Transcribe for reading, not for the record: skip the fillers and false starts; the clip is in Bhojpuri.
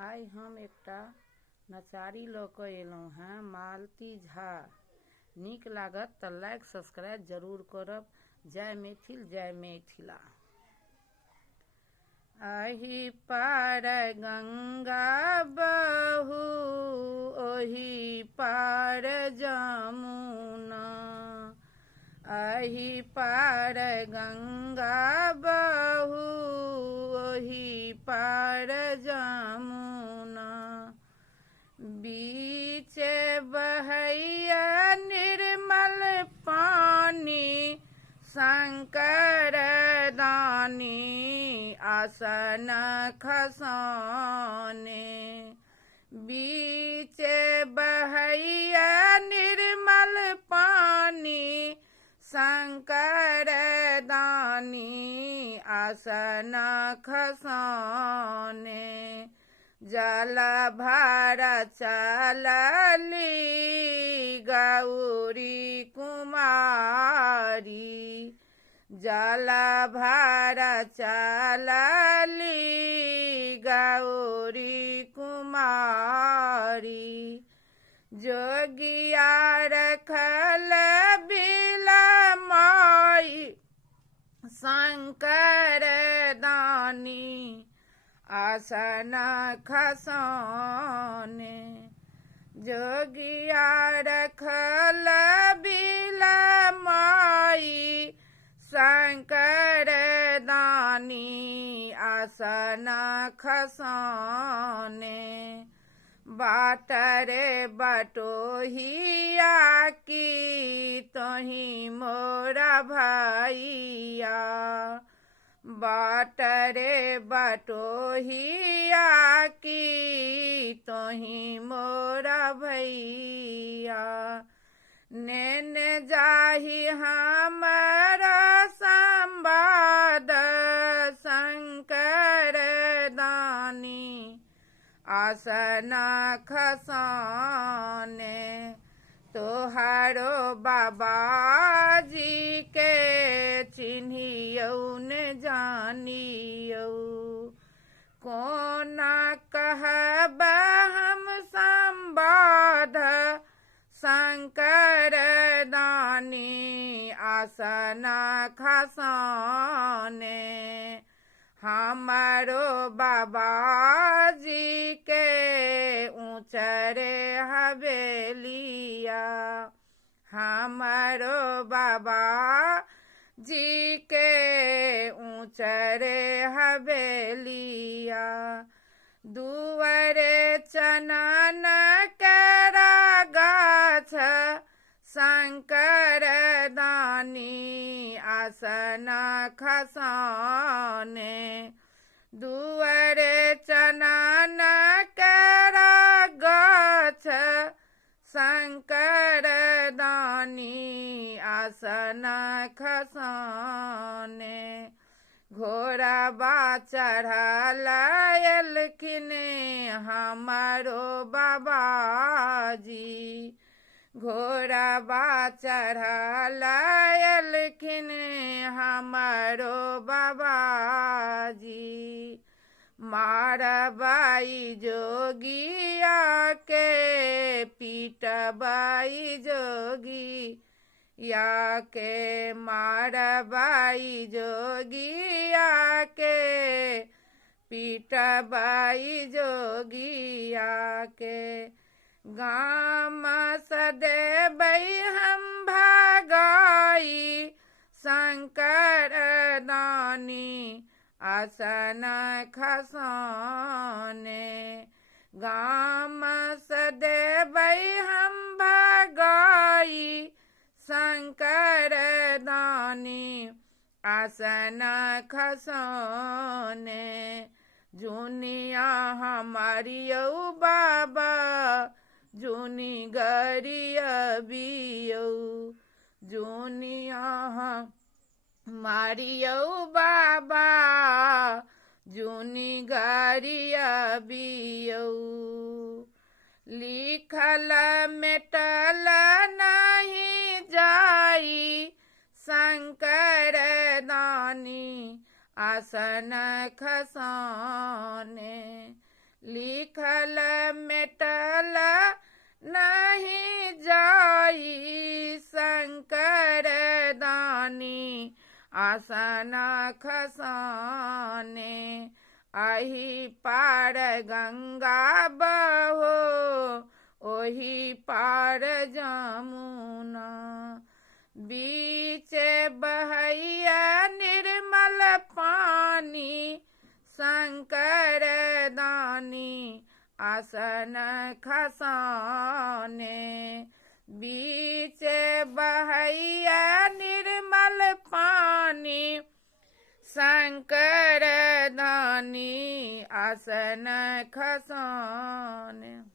आइ हम एकटा नचारी लऽ कऽ एलहुँ हेँ, मालती झा। नीक लागत तऽ लाइक सब्सक्राइब जरूर करब। जय मैथिल, जय मिथिला। एहि पार गंगा बहू, ओहि पार जमुना। एहि पार गंगा बहू, ओहि पार जमुना। बीचे बहैया निर्मल पानी, शंकर दानी आसन खसाने। बीचे बहैया निर्मल पानी, शंकर दानी आसन खसाने। जल भार चलली गौरी कुमारी, जल भार चलली गौरी कुमारी। जोगिया रखल बिलमाई, शंकर दानी आसन खसाने। जोगिया रखल बिलमाई, शंकर दानी आसन खसाने। बाट रे बटोहिया की तोही मोरा भैया, बाट रे बटोहिया की तोही मोरा भैया। नेन जाहि हमरा संवाद, शंकर दानी आसन खसाने। तोहारो बाबाजी के चिन्हियौ ने जानियौ, कोना कहब हम संवाद, शंकर दानी आसन खसाने। हमारो बाबाजी के ऊँचरे हवेलिया, हमारो बाबा जी के ऊँचरे हवेलिया। दुआरे चनन केरा गाछ, शंकर दानी आसन खसाने। दुआरे चनन केरा गाछ, शंकर दानी आसन खसाने। घोड़ाबा चढ़ल एलखिन हमारो बाबाजी, घोड़ाबा चढ़ल एलखिन हमारो बाबाजी। मारबाई जोगिया के पीटबाई जोगी या के, मारबाई जोगिया के पीटबाई जोगिया के। गाम सदेबै हम भगाई, शंकर दानी आसन खसाने। गाम सदेबै हम भगाई, शंकर दानी आसन खसाने। जुनिया हमारियौ बाबा, जुनी गरियबियौ, जुनिया हमारियौ बाबा, जुनी गरियबियौ। लिखल मेटल नहीं जाई, शंकर दानी आसन खसाने। लिख आसन खसाने। आही पार गंगा बहो ओही पार जमुना। बीच बहैया निर्मल पानी शंकर दानी आसन खसाने। बीच बहैया निर्मल पानी शंकर दानी आसन खसाने।